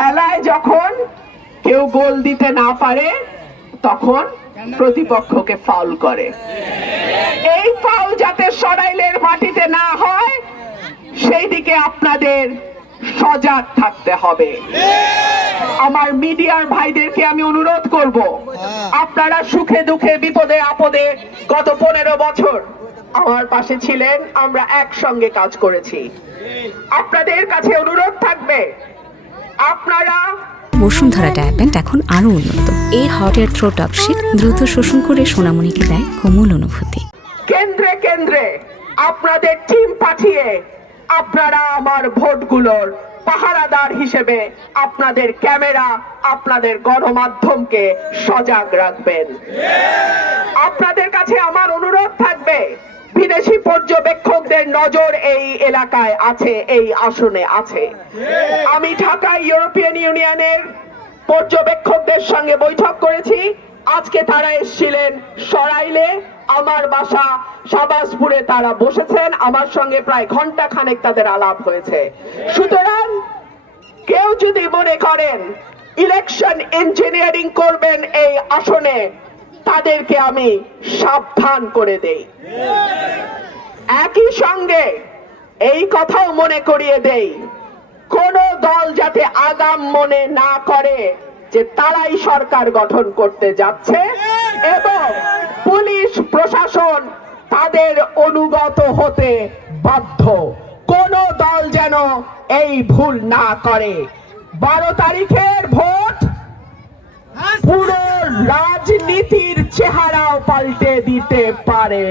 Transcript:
খেলায় যখন কেউ গোল দিতে না পারে তখন প্রতিপক্ষকে ফাউল করে। এই ফাউল যাতে সরাইলের মাটিতে না হয় সেই দিকে আপনাদের সজাগ থাকতে হবে। আমার মিডিয়ার ভাইদেরকে আমি অনুরোধ করব, আপনারা সুখে দুঃখে বিপদে আপদে গত 15 বছর আমার পাশে ছিলেন, আমরা একসঙ্গে কাজ করেছি। আপনাদের কাছে অনুরোধ থাকবে, আপনারা বসুন্ধরা ডায়াপেন্ট এখন আরো উন্নত। এই হট এয়ার থ্রো টপশিট দ্রুত শোষণ করে সোনামণিকে দেয় কোমল অনুভূতি। কেন্দ্রে কেন্দ্রে আপনাদের টিম পাঠিয়ে আপনারা আমার ভোটগুলোর পাহারাদার হিসেবে আপনাদের ক্যামেরা, আপনাদের গণমাধ্যমকে সজাগ রাখবেন। আপনাদের কাছে আমার অনুরোধ থাকবে, বিদেশি পর্যবেক্ষকদের নজর এই এলাকায় আছে, এই আসনে আছে। আমি ঢাকায় ইউরোপিয়ান ইউনিয়নের পর্যবেক্ষকদের সঙ্গে বৈঠক করেছি। আজকে তারা এসেছিলেন সরাইলে, আমার বাসা শাহবাজপুরে তারা বসেছেন, আমার সঙ্গে প্রায় ঘন্টা খানেক তাদের আলাপ হয়েছে। সুতরাং কেউ যদি মনে করেন ইলেকশন ইঞ্জিনিয়ারিং করবেন এই আসনে, তাদেরকে আমি সাবধান করে দেই। একই সঙ্গে এই কথাও মনে করিয়ে দেই, কোন দল যাতে আগাম মনে না করে যে তারাই সরকার গঠন করতে যাচ্ছে এবং পুলিশ প্রশাসন তাদের অনুগত হতে বাধ্য। কোন দল যেন এই ভুল না করে। 12 তারিখের ভোট পুরো রাজনীতির চেহারাও পাল্টে দিতে পারে।